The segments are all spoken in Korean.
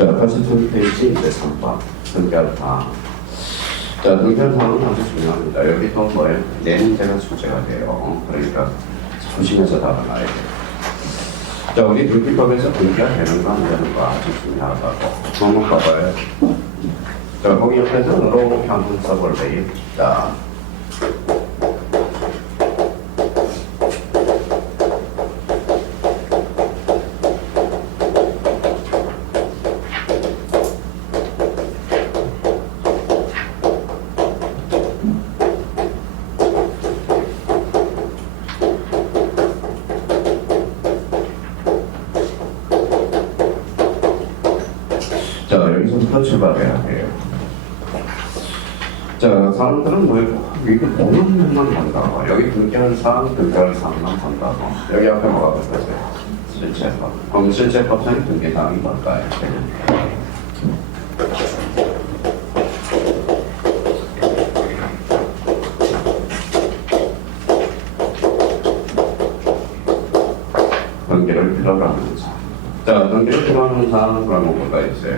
자, 82페이지 이제 3번. 등결사항. 자, 등결사항은 아주 중요합니다. 여기 또 뭐예요? 네 문제가 출제가 돼요. 그러니까 조심해서 답을 놔야 돼요. 자, 우리 등기법에서 등결되는 거 안 되는 거 아주 중요하다고. 한번 봐봐요. 자, 거기 옆에서 이렇게 한번 써볼래요. 자. 자, 여기서부터 출발해야 돼요. 자, 사람들은 뭐, 이게 보는 것만 본다고. 여기 등기한 사항, 등기할 사항만 본다고. 여기 앞에 뭐가 붙었어요? 실체법. 그럼 실체법상의 등기사항이 뭘까요? 등기를 필요로 하는 사항. 자, 등기를 필요로 하는 사항은 그러면 뭐가 있어요?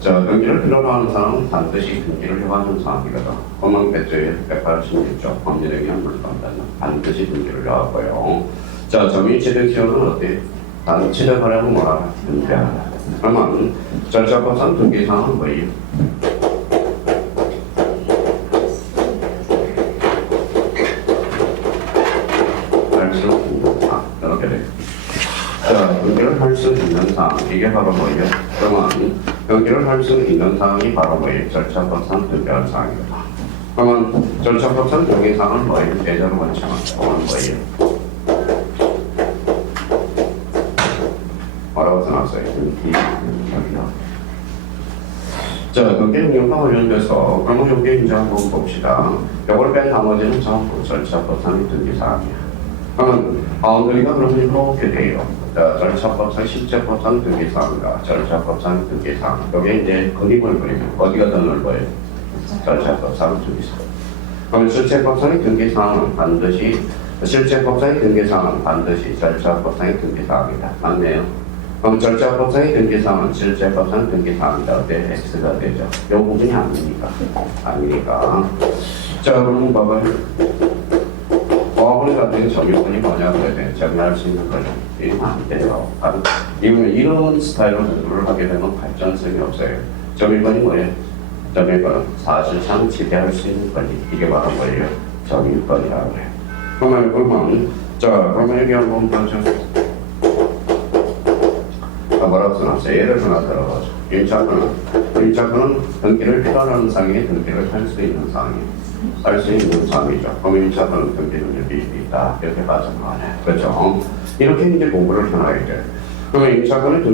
자, 등기를 필요로 하는 사항은 반드시 등기를 요하는 사항이거든. 검은 배조의 186조 법률에 의한 물건단은 반드시 등기를 요하고요. 자, 점유치등 시효는 어때? 단치를 하려고 뭐라? 등기하라. 그러면 절차법상 등기사항은 뭐예요? 할 수 있는 사항. 이렇게 돼요. 자, 등기를 할 수 있는 사항. 이게 바로 뭐예요? 그러면 등기를 할 수 있는 사항이 바로 뭐예요? 절차법상 등기할 사항이다. 그러면 절차법상 등기사항은 뭐예요? 예전 원칙은 뭐예요? 뭐라고 써놨어요? 등기 능력. 자, 등기 능력과 관련돼서 그러면 여기 이제 한번 봅시다. 이걸 뺀 나머지는 전부 절차법상의 등기사항이야. 그러면 바운더리가 그러면 이렇게 돼요. 자, 절차법상, 실제법상 등기사항과 절차법상 등기사항. 여기 이제 그림을 그리면 어디가 더 넓어요? 절차법상 등기사항. 그럼 실제법상의 등기사항은 반드시, 실제법상의 등기사항은 반드시 절차법상의 등기사항이다. 맞네요. 그럼 절차법상의 등기사항은 실제법상 등기사항이다. 어때? X가 되죠. 이 부분이 아니니까. 아니니까. 자, 그럼 봐봐요. 어학원 같은 점유권이 뭐냐고 해야 돼. 정의할 수 있는 거죠. 이러면 안 돼요. 이런 스타일로 공부를 하게 되면 발전성이 없어요. 점유권이 뭐예요? 점유권은 사실상 지배할 수 있는 권리. 이게 바로 뭐예요? 점유권이라고 해요. 그러면, 자, 그러면 여기 한번 보죠. 뭐라고 써놨어요? 예를 하나 들어보죠. 1차권은 등기를 필요하는 상황에 등기를 할 수 있는 상황이에요. 할 수 있는 사항이죠. 그럼 1차권은 등기 능력이 있다. 이렇게 가정하네. 그렇죠? 이렇게 이제 공부를 해놔야 돼. 그러면 1차권이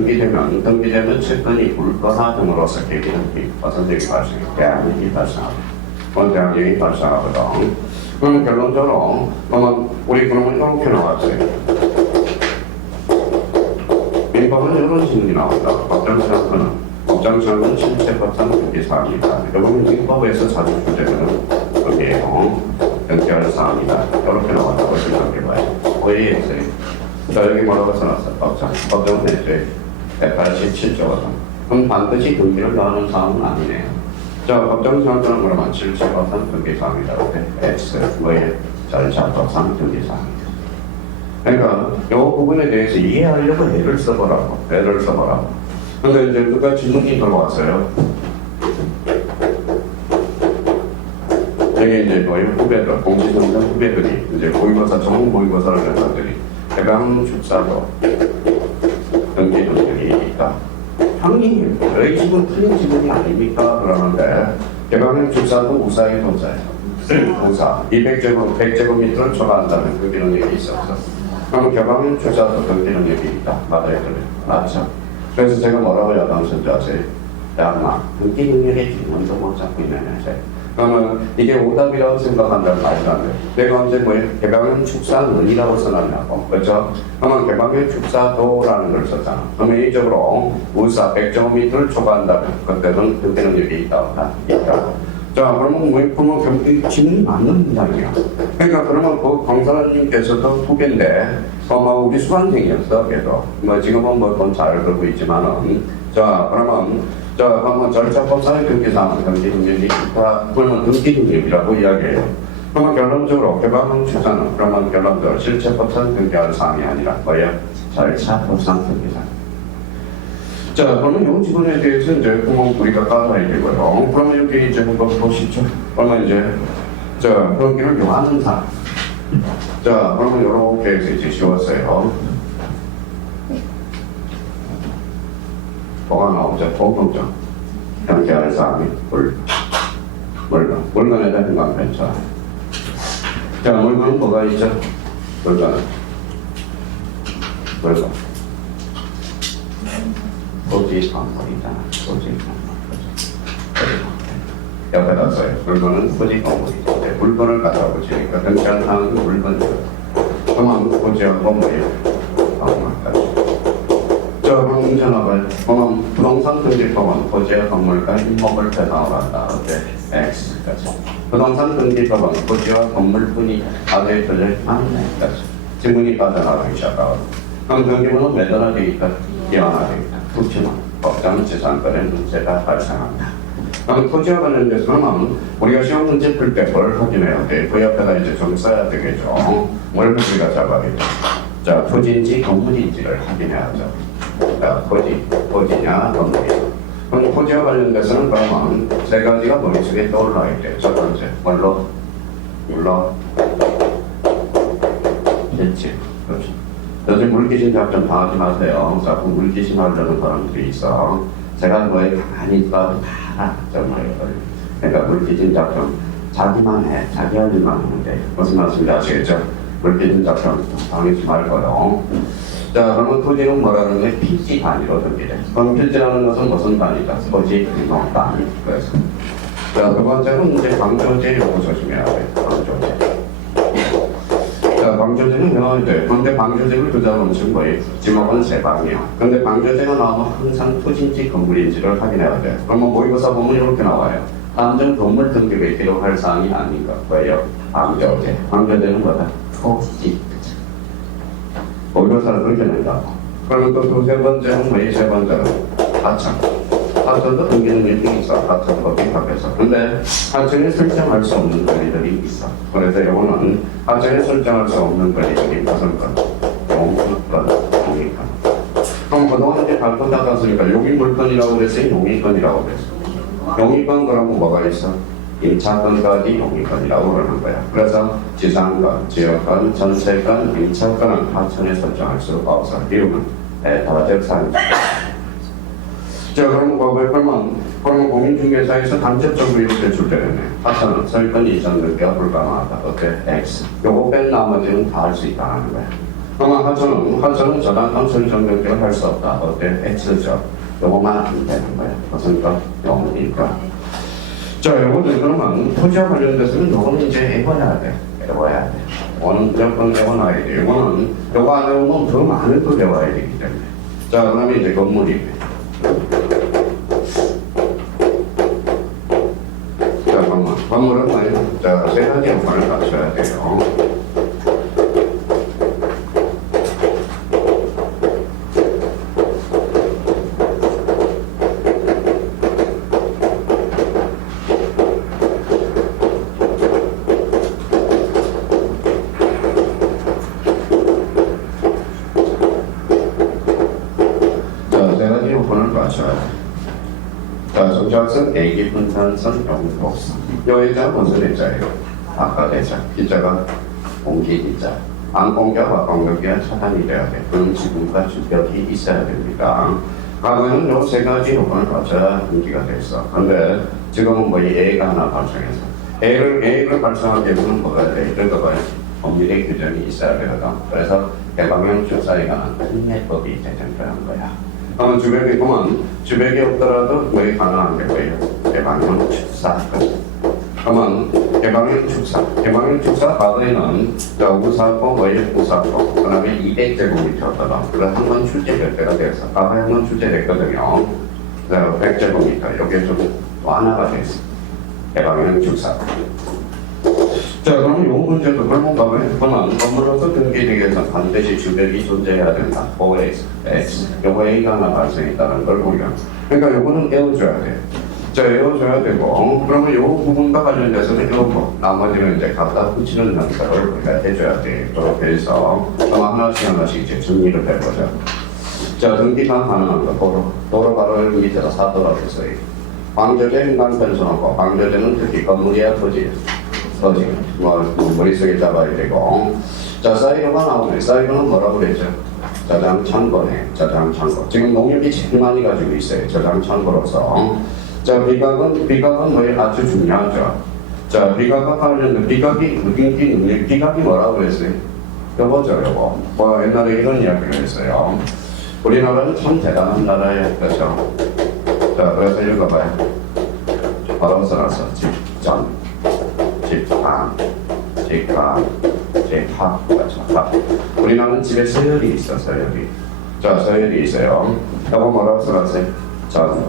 등기되면 채권이 물거나 등으로서 계기는 어선적이 발생해. 대항력이 발생하고. 대항력이 발생하거든. 그러면 결론적으로, 우리 그러면 이렇게 나왔어요. 민법은 이런 식이 나온다. 법정사항은 실체법상 등기사항이다. 여러분 민법에서 자주 주제는 여기에요. 등기할 사항이다. 이렇게 나왔다고 생각해봐요. 왜 했어요? 자, 여기 뭐라고 써놨어? 법정은 애초에 187조거든. 그럼 반드시 등기를 넣는 사항은 아니네요. 자, 법정사항은 그러면 실체법상 등기사항이다. X, 뭐에 절차법상 등기사항이다. 그러니까 이 부분에 대해서 이해하려고 애를 써보라고. 근데 이제 누가 질문이 들어왔어요. 여기 이제 뭐예요? 후배들, 공시정장 후배들이 이제 모의고사, 전문 모의고사를 낸 사람들이 해방 축사도 등기 능력이 있다. 형님, 저희 집은 틀린 지문이 아닙니까? 그러는데 해방 축사도 우사의 동사예요. 우사. 100제곱미터를 초과한다면 등기 능력이 있었어. 그럼 개방형 주자도 등기 능력이 있다. 맞아요, 그래. 맞죠? 그래서 제가 뭐라고 야당선지 아세요? 야, 등기 능력의 기본도 못 잡고 있네. 그러면 이게 오답이라고 생각한다면 말도 안 돼요. 내가 언제 뭐예요? 개방형 축사는이라고 써놨냐고. 그렇죠? 그러면 개방형 축사도라는 걸 썼잖아. 그러면 이쪽으로 우사 100제곱미터를 초과한다면 그때는 등기 능력이 있다. 자, 그러면 무익품은 경기 질문이 맞는 문장이야. 그러니까 그러면 그 강사님께서도 후배인데, 우리 수강생이었어, 걔도. 뭐 지금은 뭐 돈 잘 벌고 있지만은, 자, 그러면 절차법상의 경기상 경기 능력이 있다. 그러면 경기 능력이라고 이야기해요. 그러면 결론적으로 개방형 추사는 그러면 결론적으로 실체법상 경기할 사항이 아니라 뭐예요? 절차법상 경기상. 자, 그러면 이 지분에 대해서 이제 우리가 따라야 되고요. 그러면 여기 이제 한번 보시죠. 그러면 이제, 자, 경기를 요하는 사람. 자, 그러면 이렇게 해서 이제 씌웠어요. 뭐가 나오죠? 보금죠. 경기할 사람이 물건에 대한 건 괜찮아. 자, 물건은 뭐가 있죠? 물건. 소지 건물이잖아. 소지 건물. 옆에다 써요. 물건은 소지 건물이죠. 네, 물건을 갖다 붙이니까 등장하는 물건이죠. 그만 소지와 건물이요. 건물까지. 자, 그럼 문제 나가요. 그럼 부동산 등기법은 소지와 건물과 임목을 배당을 한다. 어때? X까지. 부동산 등기법은 소지와 건물뿐이 아재 표절 안내까지. 지문이 빠져나가기 시작하고. 그럼 등기부는 매달아지니까 기원하되겠다. 그렇지만 법정 재산권의 문제가 발생한다. 그럼 토지와 관련돼서는 우리가 시험 문제 풀 때 뭘 확인해야 돼? 그 옆에다 이제 좀 써야 되겠죠. 뭘 우리가 잡아야겠죠. 자, 토지인지 건물인지를 확인해야죠. 자, 토지냐 건물이냐. 그럼 토지와 관련돼서는 그러면 세 가지가 머릿속에 떠올라야 돼. 첫 번째, 물로 됐지. 그렇죠. 요즘 물귀신 작전 다 하지 마세요. 자꾸 물귀신 하려는 사람들이 있어. 제가 뭐에 가만히 있어도 다 정말. 그러니까 물귀신 작전 자기만 해. 자기 할 일만 하면 돼. 무슨 말씀인지 아시겠죠? 물귀신 작전 당하지 말고요. 자, 그러면 토지는 뭐라는 게 필지 단위로 정리돼. 그럼 필지라는 것은 무슨 단위다? 토지, 인용 단위. 그래서. 자, 두 번째는 이제 방조제 요거 조심해야 돼. 방조제. 자, 방조제는요, 이제, 근데 방조제를 두자면 지금 뭐예요? 지목은 세 방이에요. 근데 방조제가 나오면 항상 토지인지 건물인지를 확인해야 돼. 그러면 모의고사 보면 이렇게 나와요. 다음중 건물 등급에 기록할 사항이 아닌가. 왜요? 방조제. 방조제는 뭐다? 토지. 모의고사를 그렇게 낸다고. 그러면 또 두세 번째는 뭐예요? 세 번째는 하청. 하청도 등기는 일정이 있어. 하청법이 바뀌어서. 근데 하청에 설정할 수 없는 권리들이 있어. 그래서 이거는 하청에 설정할 수 없는 권리들이 무슨 건? 용의권, 용의권. 그럼 그동안 이제 발표 닦았으니까 용의물권이라고 그랬어요? 용의권이라고 그랬어. 용의권 그러면 뭐가 있어? 임차권까지 용의권이라고 그러는 거야. 그래서 지상권, 지역권, 전세권, 임차권은 하청에 설정할 수가 없어. 이유는 도적상. 자, 그러면 공인중개사에서 간접적으로 이렇게 줄 때는 하청은 설권이 있었는데가 불가능하다. 어때? X. 요거 뺀 나머지는 다 할 수 있다는 거야. 그러면 하청은 저당권 설정 등기를 할 수 없다. 어때? X죠. 요거만 안 되는 거야. 무슨 거? 용의권. 자, 요거는 그러면 토지와 관련돼서는 요거는 이제 외워야 돼. 요거는 무조건 외워놔야 돼. 요거 안 외우면 더 많은 걸 외워야 되기 때문에. 자, 그러면 이제 건물이. 자, 건물은 뭐예요? 자, 세 가지 역할을 갖춰야 돼요. 자, 정착선, 대기 분산선, 영복선. 여기가 무슨 대자예요? 아까 대자. 기자가 공기 기자. 안 공격과 공격이야 차단이 돼야 돼. 그럼 지분과 주격이 있어야 됩니다. 과거에는 요 세 가지 요건을 갖춰야 공기가 됐어. 그런데 지금은 뭐 이 A가 하나 발생해서 A를 발생하기 위해서는 뭐가 돼? 그러니까 뭐야? 법률의 규정이 있어야 되거든. 그래서 개방형 출사에 관한 특례법이 제정되는 거야. 그러면 주백이 보면 주백이 없더라도 왜 가능한 게 뭐예요? 개방형 축사. 그러면 개방형 축사 과거에는 우사고 뭐예요? 우사고 그 다음에 200제곱미터였거든. 그래서 한 번 출제될 때가 돼서 과거에 한 번 출제됐거든요. 100제곱미터 여기에 좀 완화가 됐어. 해방형 주사. 자, 그럼 요 문제도 그러면 건물로서 등기되기 위해서 반드시 주택이 존재해야 된다. OX, X. 요거 A가 하나 발생했다는 걸 우리가. 그러니까 요거는 외워줘야 돼. 자, 외워줘야 되고, 그러면 요 부분과 관련돼서는 요거, 나머지는 이제 갖다 붙이는 연습을 우리가 해줘야 돼. 그렇게 해서 아마 하나씩 이제 정리를 해보자. 자, 등기가 가능한 거, 도로 바로 밑에다 사도록 했어요. 방조제 인간 편수놓고, 방조제는 특히 건물이야, 토지. 머릿속에 잡아야 되고. 자, 사이로가 나오네. 사이로는 뭐라고 그랬죠? 저장 창고네. 저장 창고. 지금 농협이 제일 많이 가지고 있어요. 저장 창고로서. 자, 비각은 뭐 아주 중요하죠. 자, 비각과 관련된 비각이 능력, 비각이 뭐라고 그랬어요? 요거죠, 요거. 뭐 옛날에 이런 이야기를 했어요. 우리나라는 참 대단한 나라예요. 그렇죠? 자, 그래서 읽어봐요. 바로 써놨어. 직전. 집합, 우리나라는 집에 서열이 있어, 서열이. 자, 서열이 있어요. 여보 뭐라고 써놨어요? 전,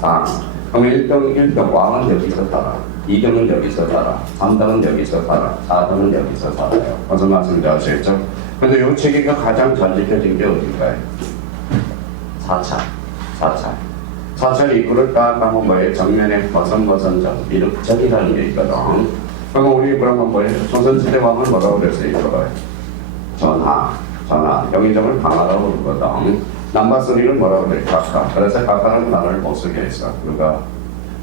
당. 그럼 1등 왕은 여기서 살아. 2등은 여기서 살아. 3등은 여기서 살아. 4등은 여기서 살아요. 무슨 말씀인지 아시겠죠? 근데 요 체계가 가장 잘 지켜진 게 어딘가요? 4차. 4차 입구를 딱 하면 뭐예요? 정면에 버선전, 이륙전이라는 게 있거든. 그럼 우리 그러면 뭐예요? 조선시대 왕은 뭐라고 그랬어요? 이거를 전하, 영의정을 강하라고 그러거든. 남바스리는 뭐라고 그래요? 각하. 그래서 각하라는 단어를 못 쓰게 했어. 우리가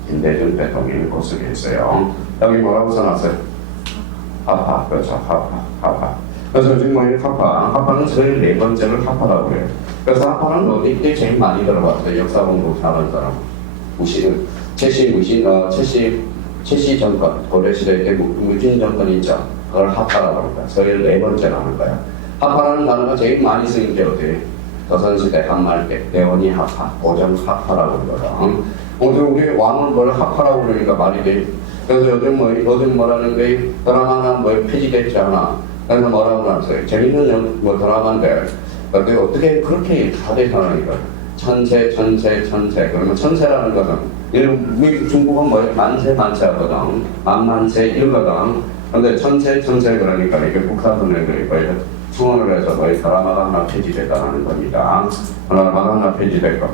김대중 대통령이 못 쓰게 했어요. 여기 뭐라고 써놨어요? 하파, 그렇죠. 하파. 그래서 지금 뭐예요? 하파는 제일 네 번째를 하파라고 그래요. 그래서 하파는 어디 때 제일 많이 들어봤어요? 역사 공부 잘하는 사람. 최씨 정권, 고려시대 때 무진 정권이 있죠. 그걸 하파라고 합니다. 서열 네 번째로 하는 거야. 하파라는 단어가 제일 많이 쓰인 게 어때요? 조선시대 한말 때 대원이 하파, 오정 하파라고 그러거든. 오늘 우리 왕은 뭘 하파라고 그러니까 말이 돼. 그래서 요즘 뭐라는 게 드라마나 뭐 폐지됐지 않아. 그래서 뭐라고 나왔어요? 재밌는 뭐 드라마인데 근데 어떻게 그렇게 다대 상황이니까 천세. 그러면 천세라는 것은 우리 중국은 뭐 만세 하거든. 만세 이거거든. 근데 천세 그러니까 이게 북한은 애들이 거의 충원을 해서 거의 드라마가 하나 폐지됐다는 겁니다. 드라마가 하나 폐지됐고.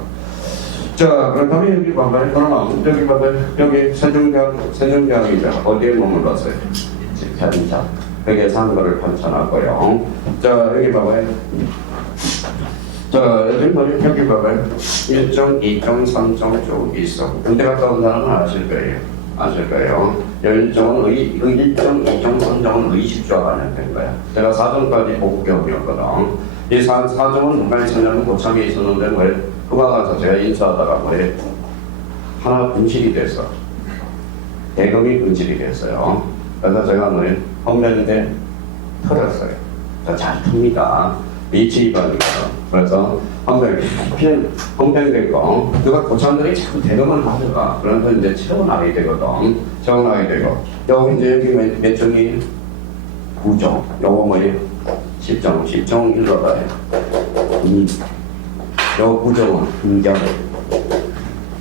자, 그렇다면 여기 봐봐요. 그러면 여기 봐봐요. 여기 세종대왕이죠. 어디에 머물렀어요? 편차. 여기에 상거를 편찬하고요. 자, 여기 봐봐요. 자, 여기 봐봐요. 1종, 2종, 3종 쭉 있어. 군대 갔다 온 사람은 아실 거예요. 1종은 1종, 2종, 3종은 의식주와 관련된 거야. 제가 4종까지 보국경이었거든. 이 4종은 누가 있었냐면 고창에 있었는데 휴가 가서 제가 인수하다가 하나 분실이 됐어. 대금이 분실이 됐어요. 그래서 제가 헌병인데 털었어요. 잘 틉니다. 미치 위반이거든. 그래서 헌병됐고 누가 고참들이 자꾸 대금을 가져가. 그래서 이제 채워놔야 되거든. 여기 이제 여기 몇 종이 9종. 요거 뭐예요? 10종 일러봐요. 요 9종은 분경.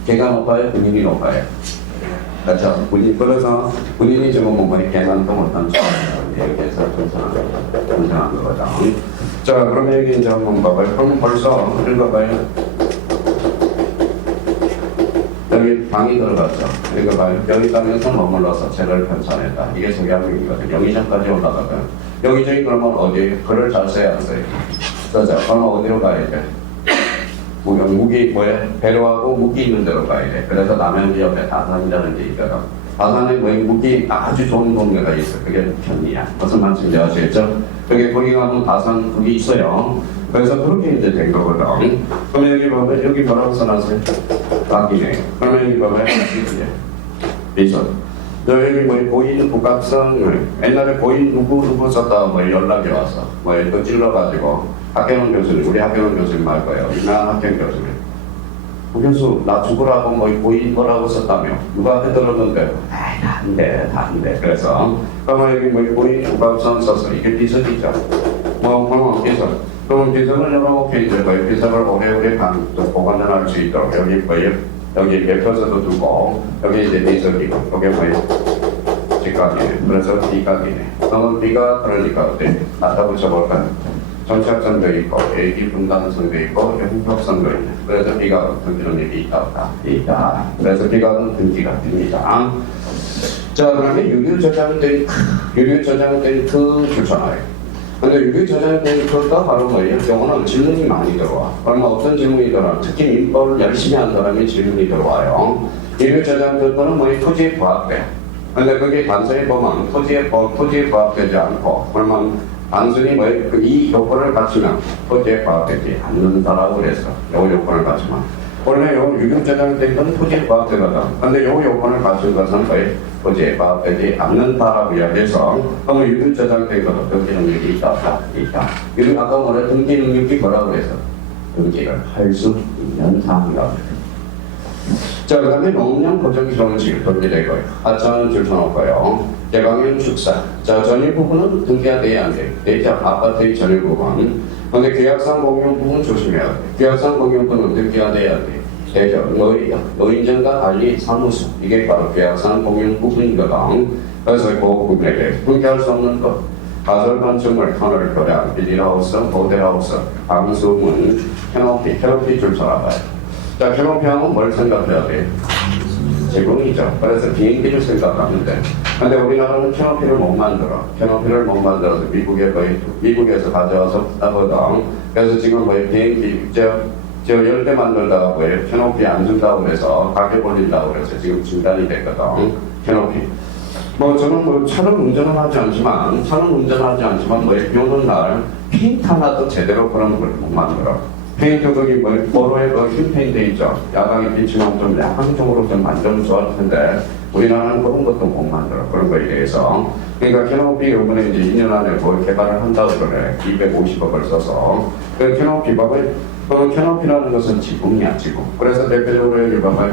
개가 높아요? 분임이 높아요? 그렇죠. 그래서 본인이 지금 뭐 개만동 어떤 이렇게 해서 분석한 거죠. 자, 그럼 여기 이제 한번 봐봐요. 그럼 벌써 읽어봐요. 여기 방이 들어갔죠. 읽어봐요. 여기 땅에서 머물러서 책을 편찬했다. 이게 소개하기거든요. 영의정까지 올라가고요. 영의정이 그러면 어디? 글을 잘 써야 안 써요. 그렇죠. 그러면 어디로 가야 돼? 무기 배려하고 무기 있는 데로 가야 돼. 그래서 남양주 옆에 다산이라는 데 있거든. 다산에 무기 아주 좋은 동네가 있어. 그게 북현이야. 무슨 말씀인지 아시겠죠? 거기 가면 다산 그게 있어요. 그래서 그렇게 이제 된 거거든. 그러면 여기 보면 여기 뭐라고 써놨어요? 딱이네. 그러면 여기 보면 비선. 여기 고인 국악성 옛날에 고인 누구 썼다 연락이 왔어. 또 찔러가지고. 학경원 교수님, 우리 학경원 교수님 말 거예요. 유명한 학경 교수님. 그 교수, 나 죽으라고 고인 거라고 썼다며. 누구한테 들었는데, 다 안 돼. 그래서, 그러면 여기 고인 국가우선 써서, 이게 비석이죠. 그러면 비석. 그러면 비석을 열어놓게 이제 비석을 오래오래 보관할 수 있도록, 여기 여기 옆에서도 두고, 여기 이제 미적이고, 여기 뭐예요? 직각이네. 그래서 B각이네. 그러면 B가 그러니까 어때? 갖다 붙여볼까요? 정착선도 있고, A 분단선도 있고, 형격선도 있네. 그래서 B가 등기는 일이 있다, 없다? 있다. 그래서 B각은 등기가 됩니다. 자, 그러면 유류 저장 데이터 추천하여. 근데 유류 저장 데이터가 바로 뭐예요? 요거는 질문이 많이 들어와. 얼마 어떤 질문이 들어와? 특히 민법을 열심히 한 사람이 질문이 들어와요. 유류 저장 데이터는 뭐예요? 토지에 부합돼. 근데 그게 단순히 보면 토지에 부합되지 않고, 그러면 단순히 뭐예요? 이 요건을 갖추면 토지에 부합되지 않는다라고 그래서 요 요건을 갖추면. 원래 요 유류 저장 데이터는 토지에 부합되거든. 근데 요 요건을 갖춘 것은 거의 토지에 부합되지 않는다라고 이야기해서 그러면 유류 저장 데이터도 등기 능력이 있다, 없다? 있다. 유류 아까 뭐래? 등기 능력이 뭐라고 그래서? 등기를 할 수 있는 사항이라고 그래요. 자, 그 다음에 농량 보정기록식 등기되고요. 하차는 줄쳐놓고요. 대강형 축사. 자, 전일 부분은 등기가 돼야 안 돼. 되죠? 아파트의 전일 부분. 근데 계약상 공용 부분 조심해야 돼. 계약상 공용 부분은 등기가 돼야 돼. 되죠? 노인정과 달리 사무소. 이게 바로 계약상 공용 부분이거든. 그래서 그 부분에게 등기할 수 없는 것. 가설 건축물, 터널, 교량, 빌리하우스, 모델하우스, 방수문, 캐노피 줄쳐나가요. 자, 캐노피하면 뭘 생각해야 돼? 제공이죠. 그래서 비행기를 생각하면 돼. 근데 우리나라는 캐노피를 못 만들어. 캐노피를 못 만들어서 미국에서 가져와서 하거든. 그래서 지금 거의 비행기, 저 10대 만들다가 뭐예요? 캐노피 안 준다고 그래서, 가격 올린다고 그래서 지금 중단이 됐거든. 캐노피. 저는 차는 운전은 하지 않지만, 뭐예요? 비 오는 날, 페인트 하나도 제대로 그런 걸 못 만들어. 페인트 거기 도로에 흰 페인트 있죠. 야광이 비치면 좀 약간 쪽으로 좀 만들면 좋을 텐데 우리나라는 그런 것도 못 만들어. 그런 거에 대해서. 그러니까 캐노피 요번에 이제 2년 안에 뭘 개발을 한다고 그래. 250억을 써서. 그 캐노피밥을 캐노피라는 것은 지붕이야, 지붕. 그래서 대표적으로 여기 봐봐요.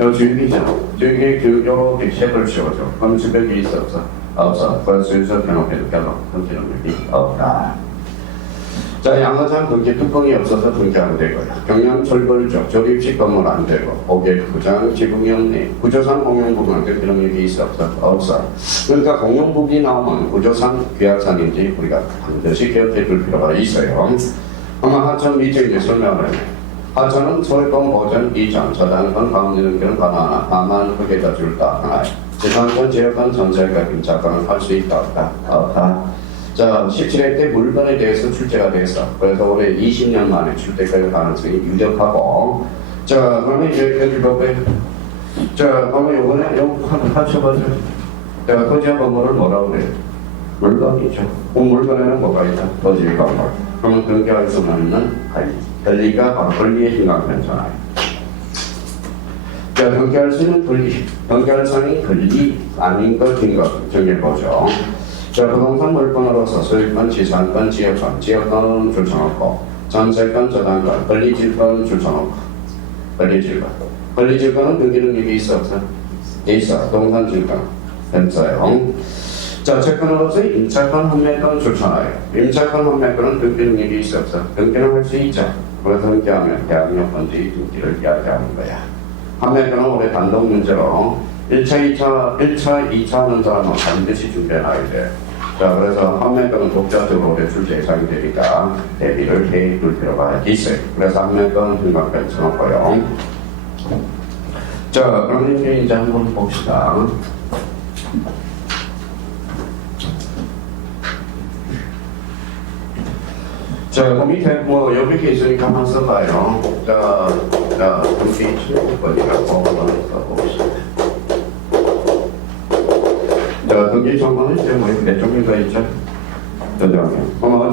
요 주익이죠. 주익이 이렇게 쉐입을 씌워줘. 그럼 주벽이 있어, 없어? 없어. 그래서 여기서 캐노피도 껴서 끊기는 일이 없다. 자, 양화장 등기 뚜껑이 없어서 등기 안 되고요. 경량 철벌적, 조립식 건물 안 되고, 고객 부장, 지붕형리, 구조상 공용부분 등기는 일이 있어, 없어. 그러니까 공용부분이 나오면 구조상 계약상인지 우리가 반드시 기억해 둘 필요가 있어요. 아마 하천 밑에 이제 설명을 해. 하천은 소유권 보전 이전, 저당권 가운데 등기는 하나, 다만 흑에다 줄다 하나. 재산권, 지역권, 전세가 임차권을 할 수 있다, 없다. 자, 17회 때 물건에 대해서 출제가 됐어. 그래서 올해 20년 만에 출제될 가능성이 유력하고. 자, 그러면 이제 여기 보고요. 자, 그러면 요번에 요거 한번 하셔봐죠. 자, 토지와 건물을 뭐라고 그래요? 물건이죠. 그 물건에는 뭐가 있다? 토지 건물. 그러면 등기할 수 없는 권리. 권리가 바로 권리의 hin강변잖아요. 자, 등기할 수 있는 권리. 등기할 사항이 권리 아닌 것, 긴 것 정해보죠. 자, 부동산 물건으로서 소유권, 지상권, 지역권 줄쳐놓고, 전세권, 저당권, 권리질권 줄쳐놓고, 권리질권은 등기 능력이 있어, 없어? 있어. 동산 질권, 없어요. 자, 채권으로서 임차권, 판매권 줄쳐놔요. 임차권, 판매권은 등기 능력이 있어, 없어? 등기는 할 수 있죠. 그래서 등기하면 계약력건지 등기를 이야기하는 거야. 판매권은 올해 단독 문제로 1차, 2차 하는 사람은 반드시 준비해놔야 돼. 자, 그래서 판매권은 독자적으로 올해 출제 예상이 되니까 대비를 해둘 필요가 있어요. 그래서 판매권 흥방권 쳐놓고요. 자, 그럼 이제 한번 봅시다. 자, 그 밑에 여기 있으니까 한번 써봐요. 자, 여기 7번이라고 한번 써봅시다. 자, 등기 정보는 이제 몇 종류가 있죠? 그럼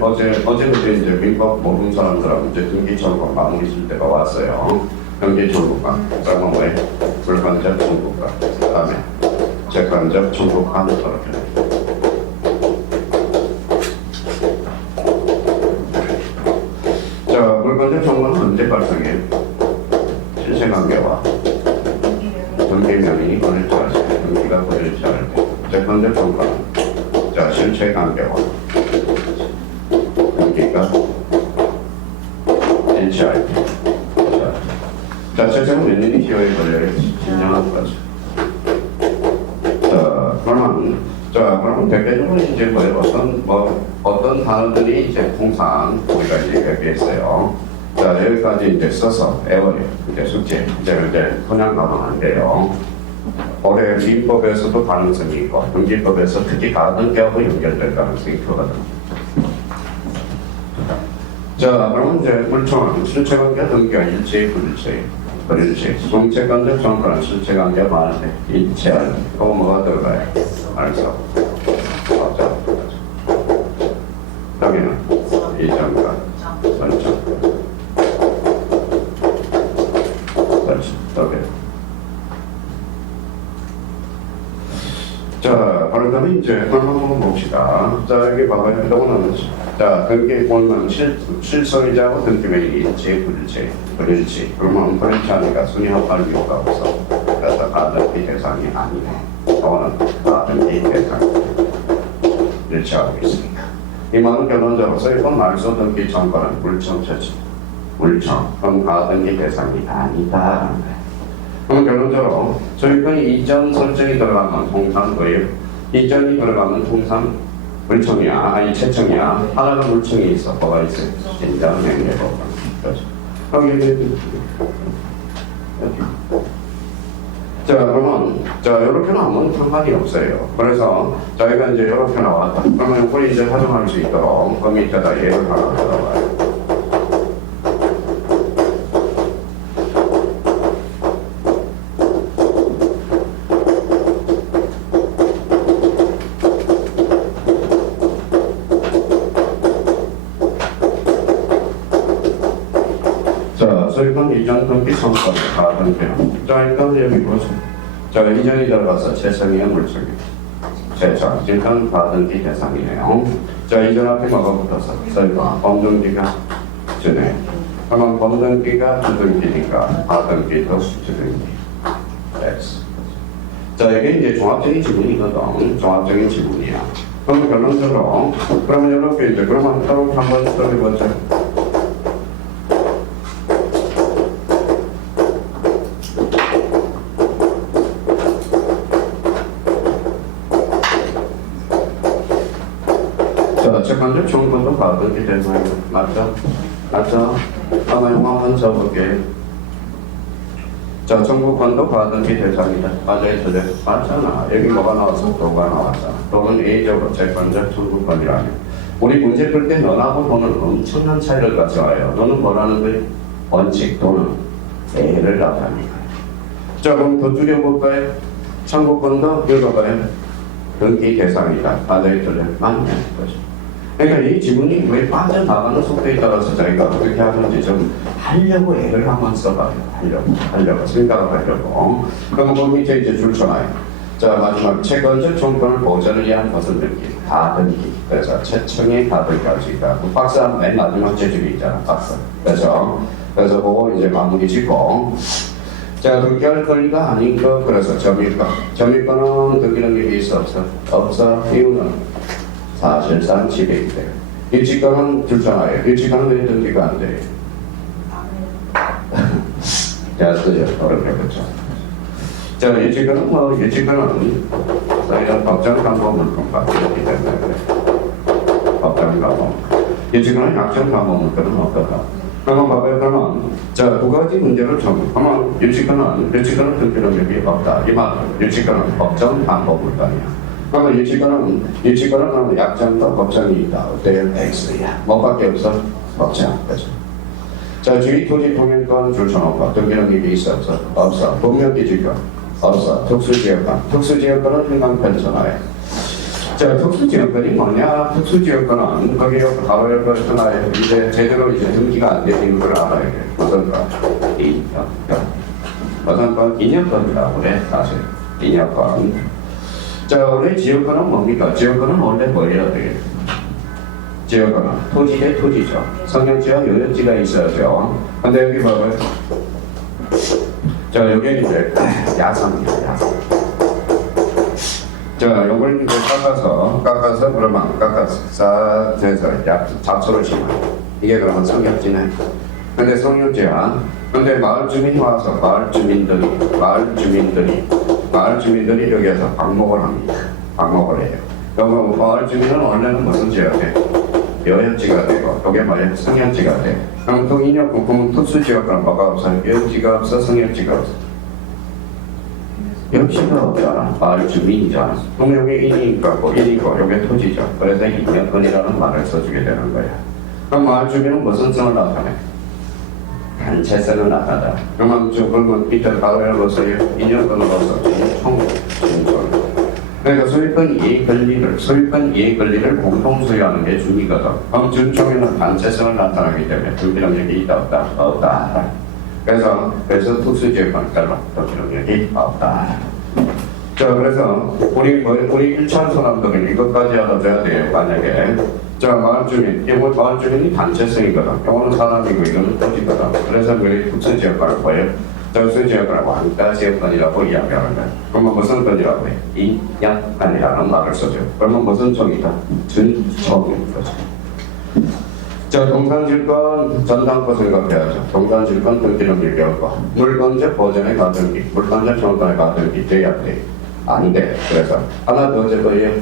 어제부터 이제 민법 모르는 사람들하고 이제 등기 청구 마무리 쓸 때가 왔어요. 등기 청구가, 그러면 왜? 불간접 청구가, 그 다음에 재간접 청구가 그렇게 돼. 자, 불간접 청구는 언제 발생해요? 실생관계와 등기명이 걸릴 줄 알았어요. 등기가 걸릴 줄 알았어요. 재간접 청구는 자, 실체관계와 등기가 일치할 때. 최초는 몇 년이 기호에 걸려요? 10년 거죠. 그러면 대표적으로 이제 어떤 단어들이 이제 통상 우리가 이제 배비했어요. 자, 여기까지 이제 써서 애월이 이제 숙제, 이제 그냥 가면 안 돼요. 올해 민법에서도 가능성이 있고, 등기법에서 특히 가등기하고 연결될 가능성이 크거든. 자, 그러면 이제 물총은 실체관계 등기와 일체의 불일체, 성체관계 정권은 실체관계 많은데 일체할 또 뭐가 들어가요? 알죠? 맞아. 여기는 이전과 설정. 자, 그러면 이제 한번 봅시다. 자, 여기 봐봐요. 이거는 자, 등기 보면 실소유자하고 등기명이 일체, 불일체. 그러면 불일체 하니까 순위 합할 이유가 없어. 그래서 가등기 대상이 아니네. 이거는 가등기 대상. 일치하고 있으니까. 이 말은 결론적으로 이건 말소 등기 청구는 물청 처치. 물청. 그럼 가등기 대상이 아니다. 그럼 결론적으로 소유권이 이전 설정이 들어가면 통상 뭐예요? 이전이 들어가면 통상 물청이야, 아니 채청이야. 하나가 물청이 있어, 뭐가 있어요? 신장 행례법. 그렇죠. 그럼 여기. 자, 그러면 이렇게 나오면 상관이 없어요. 그래서 저희가 이제 이렇게 나왔다. 그러면 이걸 이제 활용할 수 있도록 그 밑에다 예를 하나 들어가요. 소유권 이전 등기 성권 가등기요. 자, 일단 여기 보세요. 자, 이전이 들어가서 채청이야, 물청이. 채청, 일단 가등기 대상이네요. 자, 이전 앞에 뭐가 붙어서 소유권, 범등기가 주네. 그러면 범등기가 주등기니까 가등기도 주등기. X. 자, 이게 이제 종합적인 지분이거든. 종합적인 지분이야. 그럼 결론적으로 그러면 이렇게 이제 그러면 또 한번 또 해보자. 채권적 청구권도 가등기 대상이에요. 맞죠? 맞죠? 아마 영화 한번 적을게. 자, 청구권도 가등기 대상이다. 맞아요, 그래? 맞잖아. 여기 뭐가 나왔어? 도가 나왔잖아. 도는 A적으로 채권적 청구권이라며. 우리 문제 풀 때 너하고 도는 엄청난 차이를 가져와요. 너는 뭐라는 거예요? 원칙, 도는 A를 나타내는 거예요. 자, 그럼 더 줄여볼까요? 청구권도 읽어봐요. 등기 대상이다. 맞아요, 그래? 맞네. 그렇죠. 그러니까 이 지분이 왜 빠져나가는 속도에 따라서 저희가 어떻게 하는지 좀 하려고 애를 한번 써봐요. 하려고 생각을 하려고. 그럼 그 밑에 이제 줄 쳐놔요. 자, 마지막 채권적 청구권을 보전을 위한 것은 등기, 가등기. 그래서 채청의 가등기까지 있다. 그 박스 맨 마지막 제줄이 있잖아, 박스. 그래서 그거 이제 마무리 짓고. 자, 등기할 권리가 아닌 거, 그래서 점유권은 등기는 게 있어, 없어? 없어. 이유는 사실상 집에 있대. 일치권은 줄잖아요. 일치권은 왜 등기가 안 돼? 자, 쓰죠. 어렵게 그렇죠. 자, 일치권은 저희가 법정 감범물권 받기 때문에 그래. 법정 감범. 일치권은 약정 감범물권은 어떨까? 그러면 봐봐요. 그러면 자, 두 가지 문제를 그러면 일치권은 등기는 여기 없다. 이 말은 일치권은 법정 감범물권이야. 그러면 일치권은 그러면 약정과 법정이 있다. 어때요? X야. 뭐밖에 없어? 법정. 그렇죠. 자, 주의 토지 통행권 줄쳐놓고 등기는 이게 있어 없어? 없어. 분명기지권 없어. 특수지역권은 행방편천하에. 자, 특수지역권이 뭐냐? 특수지역권은 거기 바로 옆에 전화에 이제 제대로 이제 등기가 안 되는 걸 알아야 돼. 무슨 건? 무슨 건? 인연권이라고 그래. 사실 인연권. 자, 원래 지역권은 뭡니까? 지역권은 원래 뭐예요? 지역권은 토지 대 토지죠. 성역지와 요역지가 있어야죠. 근데 여기 봐봐요. 자, 여기는 이제 야산이에요. 야산. 자, 요걸 이제 깎아서 그러면 싹 해서 잡초를 심어요. 이게 그러면 성역지네. 근데 성역지와 근데 마을 주민이 와서 마을 주민들이 여기에서 방목을 합니다. 방목을 해요. 그러면 마을 주민은 원래는 무슨 지어야 돼? 여역지가 되고, 이게 뭐야? 성역지가 돼. 그럼 동인역국은 특수지역과는 뭐가 없어요? 여역지가 없어, 성역지가 없어. 역시가 없잖아. 마을 주민이잖아. 그럼 여기 인이니까 인이고, 여기 토지죠. 그래서 인연권이라는 말을 써주게 되는 거야. 그럼 마을 주민은 무슨 성을 나타내? 단체성을 나타낸다. 그러면 그러면 밑에 가로에 넣어서요. 인연권으로서 총총. 그러니까 소유권 이해 권리를 공동 소유하는 게 주기거든. 그럼 준총에는 단체성을 나타나기 때문에 불기능력이 있다 없다 없다. 그래서 특수지역권 따라 불기능력이 없다. 자, 그래서 우리 1차 소남들은 이것까지 알아줘야 돼요. 만약에 자, 마을 주민이 단체성이거든. 이거는 사람이고 이거는 토지거든. 그래서 우리 특수지역권을 뭐예요? 특수지역권을 왕가지역권이라고 이야기하는 거예요. 그러면 무슨 권이라고 해? 인약권이라는 말을 써줘. 그러면 무슨 총이다? 준총인 거죠. 자, 동산질권 전당포 생각해야죠. 동산질권 등기는 일개월과 물건적 보전의 가등기, 물건적 정권의 가등기 돼야 돼. 안 돼. 그래서 하나 더 제거해요.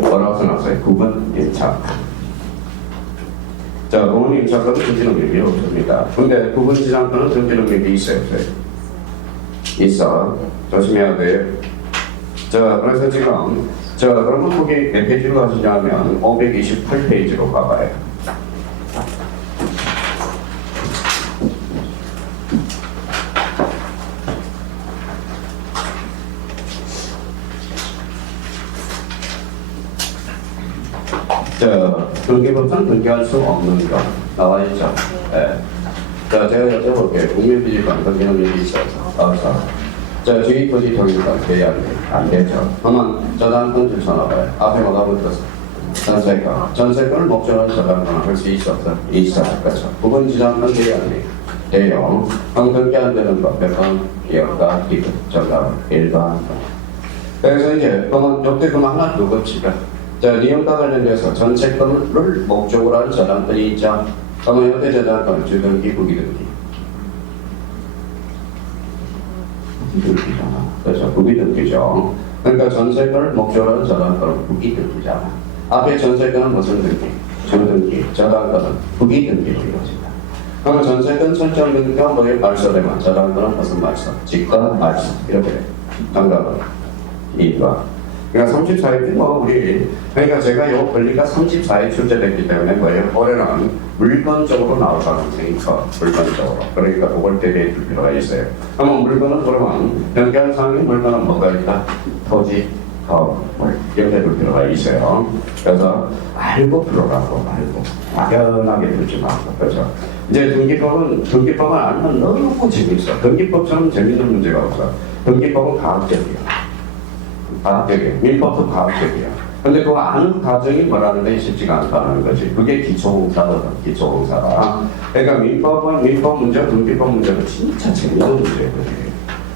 뭐라고 써놨어요? 9번 1차. 자, 9번 1차권은 등기능력이 없습니다. 근데 9번 지상권은 등기능력이 있어요, 없어요? 있어. 조심해야 돼요. 자, 그래서 지금, 그러면 거기 몇 페이지로 가시냐면 528페이지로 가봐요. 자, 등기부터는 등기할 수 없는 거 나와 있죠. 네. 자, 제가 여쭤볼게요. 국민비지권 등기능력이 있어서 없어. 자, 주의토지 통일권 돼야 안 되죠. 그러면 저당권 들쳐나봐요. 앞에 뭐가 붙었어? 전세권. 전세권을 목적으로 저당권을 할 수 있었어? 있어. 그렇죠. 부분 지정권 돼야 안 돼? 돼요. 그럼 등기 안 되는 거 몇 번? 기업가, 기금, 저당, 일반. 그래서 이제 그러면 이때 그만 하나 더 봅시다. 자, 니은과 관련돼서 전세권을 목적으로 하는 저당권이 있죠. 그러면 이때 저당권은 주등기, 부기등기. 부기등기잖아. 그래서 부기등기죠. 그러니까 전세권을 목적으로 하는 저당권은 부기등기잖아. 앞에 전세권은 무슨 등기? 주등기, 저당권은 부기등기로 이루어진다. 그러면 전세권 선정등기가 뭐에 말소되면 저당권은 무슨 말소? 직권 말소. 이렇게 돼. 정답은 2번. 그러니까 34일 뭐 우리 그러니까 제가 요 권리가 34일 출제됐기 때문에 뭐예요? 올해는 물건적으로 나올 가능성이 커. 물건적으로. 그러니까 그걸 대비해 줄 필요가 있어요. 그러면 물건은 그러면 변경상의 물건은 뭐가 있다? 토지, 건물 이렇게 둘 필요가 있어요. 그래서 알고 들어가고 말고 막연하게 들지 말고. 그렇죠. 이제 등기법은 알면 너무 재밌어. 등기법처럼 재밌는 문제가 없어. 등기법은 과학적이야. 과학적이에요. 민법도 과학적이야. 근데 그 아는 과정이 뭐라는 게 쉽지가 않다는 거지. 그게 기초공사거든, 기초공사가. 그러니까 민법 문제, 등기법 문제는 진짜 재밌는 문제거든요.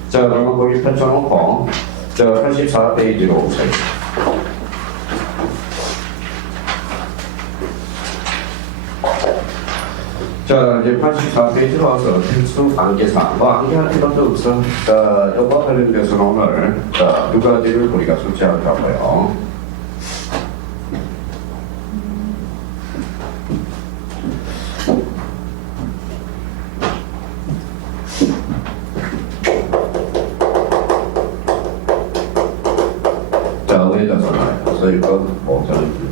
자, 그러면 거기 펼쳐놓고, 84페이지로 오세요. 자, 이제 84페이지로 와서 필수 관계사항. 뭐, 암기할 필요도 없어. 자, 요거 관련돼서는 오늘, 두 가지를 우리가 숙지하려고요. 자, 의에다 써놔요. 소유권, 목적은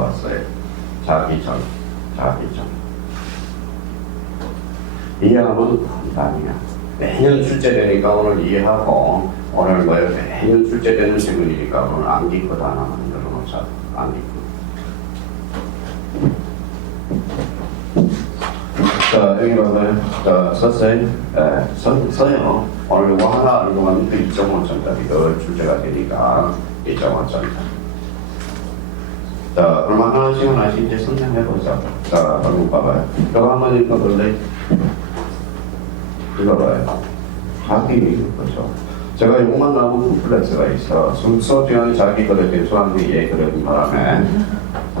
왔어요. 자기전. 이해하면 간단이야. 매년 출제되니까 오늘 이해하고, 오늘 뭐예요? 매년 출제되는 질문이니까 오늘 암기코드 하나 만들어 놓자. 암기코드. 자, 여기 봐봐요. 자, 썼어요? 써요. 오늘 이거 하나 알고만 2.5점짜리 더 출제가 되니까 2.5점짜리. 자, 그럼 하나씩 이제 설명해보자. 자, 한번 봐봐요. 이거 한번 읽어볼래? 읽어봐요. 자기, 그렇죠. 제가 욕만 나오면 콤플렉스가 있어. 수업 자기 그릇, 대수한테 얘 그릇 바람에.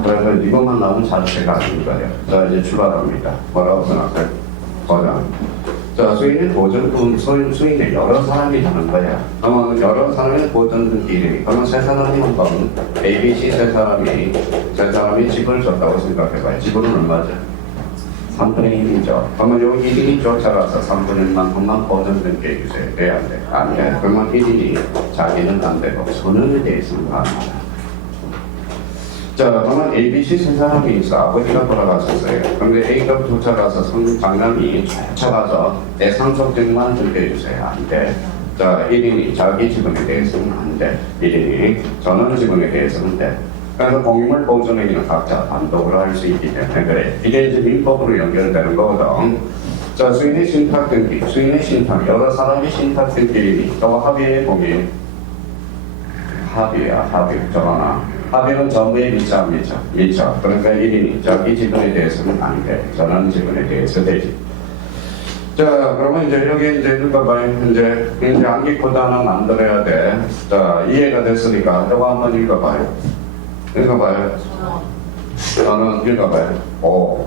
그래서 이것만 나오면 자체가 아닌 거예요. 자, 이제 출발합니다. 뭐라고 생각해? 도전. 자, 수인의 도전, 수인의 여러 사람이 하는 거야. 그러면 여러 사람의 도전들끼리, 그러면 세 사람이면 그럼 A, B, C 세 사람이 집을 줬다고 생각해봐요. 집은 얼마죠? 3분의 1이죠. 그러면 여기 1인이 쫓아가서 3분의 1만큼만 보전된 게 해주세요. 돼, 안 돼? 안 돼. 그러면 1인이 자기는 안 되고, 선언에 대해서는 안 돼. 자, 그러면 A, B, C 세 사람이 있어. 아버지가 돌아갔었어요. 그런데 A가 쫓아가서 장남이 쫓아가서 내 상속증만 들게 해주세요. 안 돼. 자, 1인이 자기 지분에 대해서는 안 돼. 1인이 전원 지분에 대해서는 돼. 그래서 공유물 보존행위는 각자 단독으로 할 수 있기 때문에 그래. 이게 이제 민법으로 연결되는 거거든. 자, 수인의 신탁 등기, 수인의 신탁, 여러 사람의 신탁 등기니 또 합의의 공유. 합의야, 저거나. 합의는 전부에 미쳐. 그러니까 1인이 자기 지분에 대해서는 안 돼. 전원 지분에 대해서 되지. 자, 그러면 이제 여기 이제 읽어봐요. 이제 암기코드 하나 만들어야 돼. 자, 이해가 됐으니까 이거 한번 읽어봐요. 저는 읽어봐요. 5,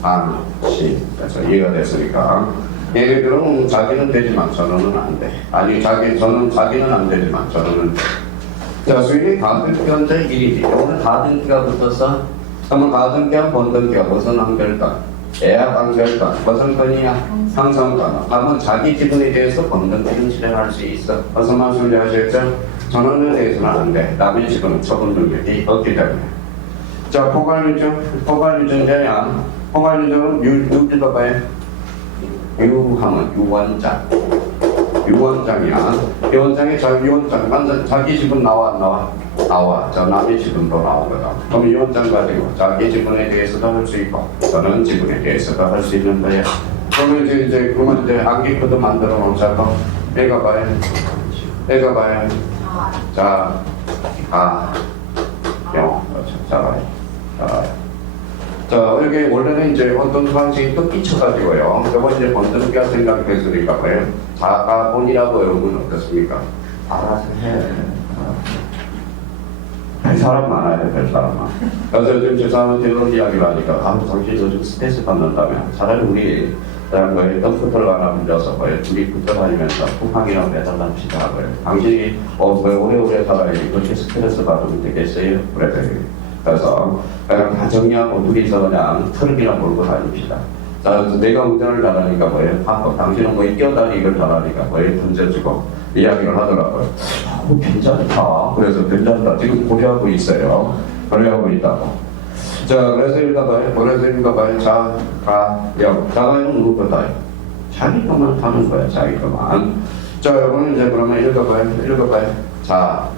3, 10. 그래서 이해가 됐으니까. 얘들은 자기는 되지만 저는 안 돼. 아니, 자기는 안 되지만 저는 돼. 자, 수인이 가등기 현재 1이지. 오늘 가등기가 붙었어? 그러면 가등기와 본등기가 무슨 한결단? 예약 한결단. 무슨 건이야? 형성단. 그러면 자기 지분에 대해서 본등기는 실행할 수 있어. 무슨 말씀인지 아시겠죠? 전원에 대해서는 안 돼. 남의 지분은 처분 능력이 없기 때문에. 자, 포괄유전자야. 포괄유전은 읽어봐요. 유하면 유원장이야. 유원장에 자기 지분 나와. 자, 남의 지분도 나오거든. 그럼 유원장 가지고 자기 지분에 대해서도 할 수 있고, 저는 지분에 대해서도 할 수 있는 거야. 그러면 이제 암기코드 만들어 놓자고. 읽어봐요. 자, 자, 여기 원래는 이제 어떤 방식이 또 끼쳐가지고요. 저거 이제 번뜩이가 생각했으니까 뭐예요? 자가본이라고 외우면 어떻습니까? 알아서 해. 별 사람 많아요, 별 사람만. 그래서 요즘 제 사람한테 이런 이야기를 하니까, 당신 요즘 스트레스 받는다면 차라리 우리 그냥 뭐 덤프터를 하나 빌려서 둘이 붙어 다니면서 쿠팡이랑 매달랍시다 하고요. 당신이 오래오래 살아야지 그렇게 스트레스 받으면 되겠어요? 그래서 그냥 다 정리하고 둘이서 그냥 트럭이나 몰고 다닙시다. 자, 내가 운전을 잘하니까 당신은 뛰어다니기를 잘하니까 던져주고 이야기를 하더라고요. 괜찮다. 그래서 괜찮다. 지금 고려하고 있어요. 고려하고 있다고. 자, 그래서 읽어봐요. 자가용 누구보다 자기 것만 하는 거야, 자기 것만. 자, 여러분 이제 그러면 읽어봐요. 자,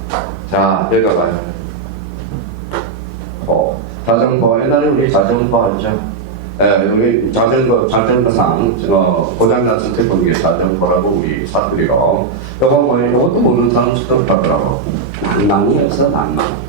읽어봐요. 자전거, 옛날에 우리 자전거 하죠. 우리 자전거상, 고장난 스태프는 게 자전거라고 우리 사투리로. 이것도 모르는 사람 수도 있더라고. 낭만이 없어, 낭만.